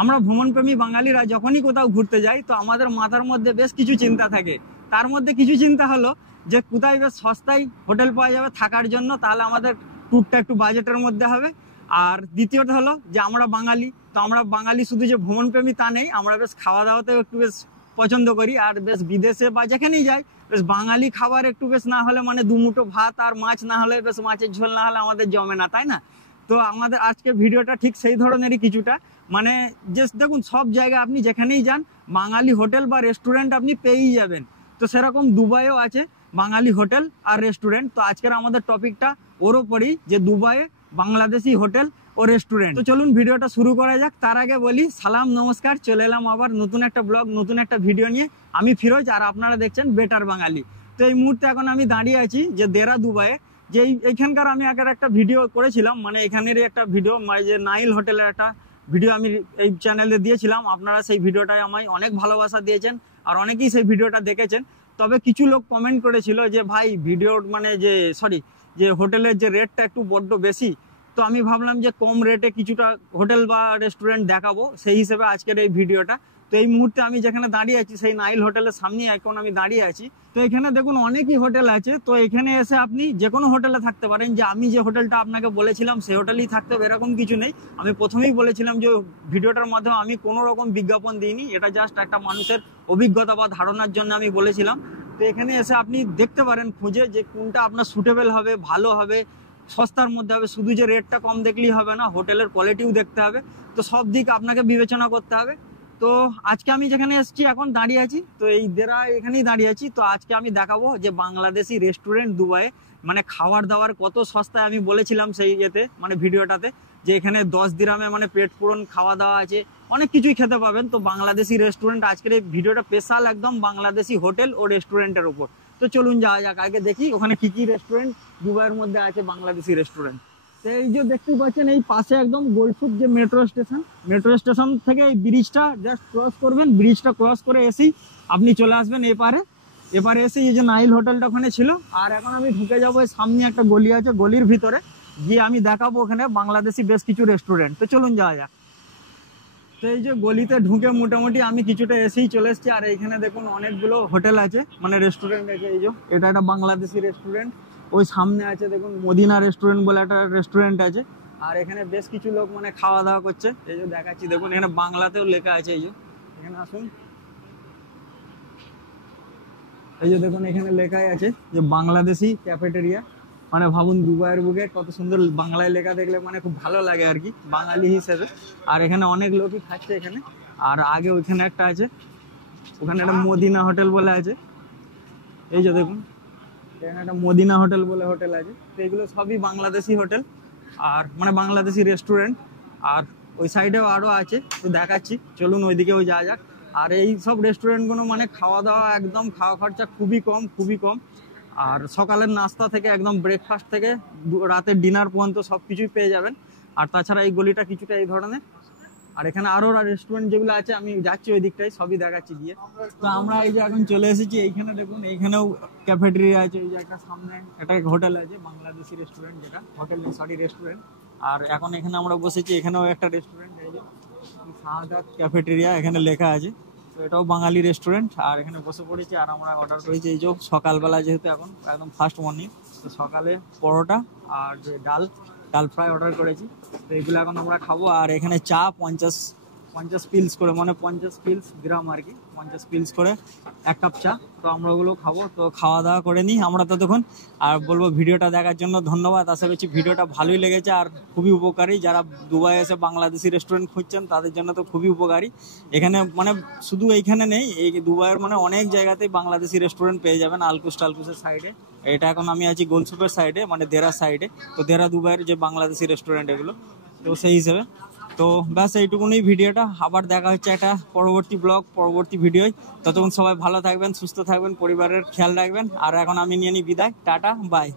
আমরা ভ্রমণপ্রেমী বাঙালিরা যখনই কোথাও ঘুরতে যাই তো আমাদের মাথার মধ্যে বেশ কিছু চিন্তা থাকে। তার মধ্যে কিছু চিন্তা হলো যে কোথায় বেশ সস্তায় হোটেল পাওয়া যাবে থাকার জন্য, তাহলে আমাদের ট্যুরটা একটু বাজেটের মধ্যে হবে। আর দ্বিতীয়ত হলো যে আমরা বাঙালি, তো আমরা বাঙালি শুধু যে ভ্রমণপ্রেমী তা নেই, আমরা বেশ খাওয়া দাওয়াতেও একটু বেশ পছন্দ করি। আর বেশ বিদেশে বা যেখানেই যাই বেশ বাঙালি খাবার একটু বেশ না হলে মানে দুমুঠো ভাত আর মাছ না হলে, বেশ মাছের ঝোল না হলে আমাদের জমে না, তাই না? তো আমাদের আজকে ভিডিওটা ঠিক সেই ধরনেরই কিছুটা, মানে জাস্ট দেখুন সব জায়গায় আপনি যেখানেই যান বাঙালি হোটেল বা রেস্টুরেন্ট আপনি পেয়েই যাবেন। তো সেরকম দুবাইও আছে বাঙালি হোটেল আর রেস্টুরেন্ট। তো আজকের আমাদের টপিকটা ওর ওপরই, যে দুবাইয়ে বাংলাদেশি হোটেল ও রেস্টুরেন্ট। তো চলুন ভিডিওটা শুরু করা যাক। তার আগে বলি সালাম নমস্কার, চলে এলাম আবার নতুন একটা ব্লগ, নতুন একটা ভিডিও নিয়ে। আমি ফিরোজ আর আপনারা দেখছেন বেটার বাঙালি। তো এই মুহূর্তে এখন আমি দাঁড়িয়ে আছি যে দেরা দুবাইয়ে, যে এইখানকার আমি আগের একটা ভিডিও করেছিলাম, মানে এখানেরই একটা ভিডিও, মানে যে নাইল হোটেলের একটা ভিডিও আমি এই চ্যানেলে দিয়েছিলাম। আপনারা সেই ভিডিওটায় আমায় অনেক ভালোবাসা দিয়েছেন আর অনেকেই সেই ভিডিওটা দেখেছেন। তবে কিছু লোক কমেন্ট করেছিল যে ভাই ভিডিওর মানে যে হোটেলের যে রেটটা একটু বড্ড বেশি। তো আমি ভাবলাম যে কম রেটে কিছুটা হোটেল বা রেস্টুরেন্ট দেখাবো, সেই হিসেবে আজকের এই ভিডিওটা। তো এই মুহূর্তে আমি যেখানে দাঁড়িয়ে আছি সেই নাইল হোটেলের সামনে এখন আমি দাঁড়িয়ে আছি। তো এখানে দেখুন অনেকই হোটেল আছে। তো এখানে এসে আপনি যে কোনো হোটেলে থাকতে পারেন। যে আমি যে হোটেলটা আপনাকে বলেছিলাম সেই হোটেলেই থাকতে হবে এরকম কিছু নেই। আমি প্রথমেই বলেছিলাম যে ভিডিওটার মাধ্যমে আমি কোনো রকম বিজ্ঞাপন দিইনি, এটা জাস্ট একটা মানুষের অভিজ্ঞতা বা ধারণার জন্য আমি বলেছিলাম। তো এখানে এসে আপনি দেখতে পারেন খুঁজে যে কোনটা আপনার সুটেবল হবে, ভালো হবে, সস্তার মধ্যে হবে। শুধু যে রেটটা কম দেখলেই হবে না, হোটেলের কোয়ালিটিও দেখতে হবে। তো সব দিক আপনাকে বিবেচনা করতে হবে। তো আজকে আমি যেখানে এসেছি এখন দাঁড়িয়ে আছি, তো এই দেরা এখানেই দাঁড়িয়ে আছি। তো আজকে আমি দেখাবো যে বাংলাদেশি রেস্টুরেন্ট দুবাইয়ে মানে খাবার দাবার কত সস্তায়। আমি বলেছিলাম সেই ইয়েতে মানে ভিডিওটাতে যে এখানে 10 দিরহামে মানে পেট পূরণ খাওয়া দাওয়া আছে, অনেক কিছুই খেতে পাবেন। তো বাংলাদেশি রেস্টুরেন্ট, আজকের এই ভিডিওটা স্পেশাল একদম বাংলাদেশি হোটেল ও রেস্টুরেন্টের উপর। তো চলুন যাওয়া যাক, আগে দেখি ওখানে কি কি রেস্টুরেন্ট দুবাইয়ের মধ্যে আছে বাংলাদেশি রেস্টুরেন্ট। তো এই যে দেখতে পাচ্ছেন এই পাশে একদম গোলসুক যে মেট্রো স্টেশন থেকে এই ব্রিজটা জাস্ট ক্রস করবেন। ব্রিজটা ক্রস করে এসেই আপনি চলে আসবেন এপারে এসে এই যে নাইল হোটেলটা ওখানে ছিল। আর এখন আমি ঢুকে যাবো, সামনে একটা গলি আছে, গলির ভিতরে গিয়ে আমি দেখাবো ওখানে বাংলাদেশি বেশ কিছু রেস্টুরেন্ট। তো চলুন যাওয়া যাক। তো এই যে গলিতে ঢুকে মোটামুটি আমি কিছুটা এসেই চলে এসেছি। আর এইখানে দেখুন অনেকগুলো হোটেল আছে মানে রেস্টুরেন্ট আছে। এই যে এটা একটা বাংলাদেশি রেস্টুরেন্ট, ওই সামনে আছে দেখুন মদিনা রেস্টুরেন্ট বলে একটা রেস্টুরেন্ট আছে। আর এখানে বেশ কিছু লোক মানে খাওয়া দাওয়া করছে। এই যে দেখাচ্ছি দেখুন এখানে বাংলাতেও লেখা আছে। এই যে এখানে আসুন, এই যে দেখুন এখানে লেখাই আছে যে বাংলাদেশি ক্যাফেটেরিয়া। মানে ভাবুন দুবাইয়ের বুকে কত সুন্দর বাংলায় লেখা দেখলে মানে খুব ভালো লাগে আর কি বাঙালি হিসেবে। আর এখানে অনেক লোকই খাচ্ছে এখানে। আর আগে ওইখানে একটা আছে, ওখানে একটা মদিনা হোটেল বলে আছে। এই যে দেখুন এখানে একটা মদিনা হোটেল বলে হোটেল আছে। তো এগুলো সবই বাংলাদেশি হোটেল আর মানে বাংলাদেশি রেস্টুরেন্ট। আর ওই সাইডেও আরও আছে, তো দেখাচ্ছি চলুন ওইদিকেও যাওয়া যাক। আর এই সব রেস্টুরেন্টগুলো মানে খাওয়া দাওয়া একদম খাওয়া খরচা খুবই কম। আর সকালের নাস্তা থেকে একদম ব্রেকফাস্ট থেকে রাতের ডিনার পর্যন্ত সব কিছুই পেয়ে যাবেন। আর তাছাড়া এই গলিটা কিছুটা এই ধরনের। আর এখানে আরো রেস্টুরেন্ট যেগুলো আছে আমি যাচ্ছি ওই দিকটাই, সবই দেখাচ্ছি গিয়ে। তো আমরা এই যে এখন চলে এসেছি এইখানে, দেখুন এইখানেও ক্যাফেটেরিয়া আছে। এই যে একটা সামনে একটা হোটেল আছে বাংলাদেশি রেস্টুরেন্ট, যেটা হোটেল রেস্টুরেন্ট। আর এখন এখানে আমরা বসেছি, এখানেও একটা রেস্টুরেন্ট, এই যে শাহাদাত ক্যাফেটেরিয়া এখানে লেখা আছে। তো এটাও বাঙালি রেস্টুরেন্ট। আর এখানে বসে পড়েছি আর আমরা অর্ডার করেছি এই যে সকালবেলা, যেহেতু এখন একদম ফার্স্ট মর্নিং, তো সকালে পরোটা আর যে ডাল ফ্রাই অর্ডার করেছি। তো এগুলো এখন আমরা খাবো। আর এখানে চা 50 পিলস করে, মানে 50 পিলস গ্রাম আর কি, 50 পিলস করে এক কাপ চা। তো আমরা ওগুলো খাবো। তো খাওয়া দাওয়া করে নিই আমরা ততক্ষণ। আর বলবো ভিডিওটা দেখার জন্য ধন্যবাদ। আশা করছি ভিডিওটা ভালোই লেগেছে আর খুবই উপকারী। যারা দুবাই এসে বাংলাদেশি রেস্টুরেন্ট খুঁজছেন তাদের জন্য তো খুবই উপকারী। এখানে মানে শুধু এইখানে নেই, এই দুবাইয়ের মানে অনেক জায়গাতেই বাংলাদেশি রেস্টুরেন্ট পেয়ে যাবেন। টালকুসের সাইডে, এটা এখন আমি আছি গোলসুপের সাইডে, মানে দেরা সাইডে। তো দেরা দুবাইয়ের যে বাংলাদেশি রেস্টুরেন্ট এগুলো, তো সেই হিসেবে তো ব্যাস এইটুকুনি ভিডিওটা। আবার দেখা হচ্ছে একটা পরবর্তী ব্লগ, পরবর্তী ভিডিওয়। ততক্ষণ সবাই ভালো থাকবেন, সুস্থ থাকবেন, পরিবারের খেয়াল রাখবেন। আর এখন আমি নিয়ে নিই বিদায়, টাটা বাই।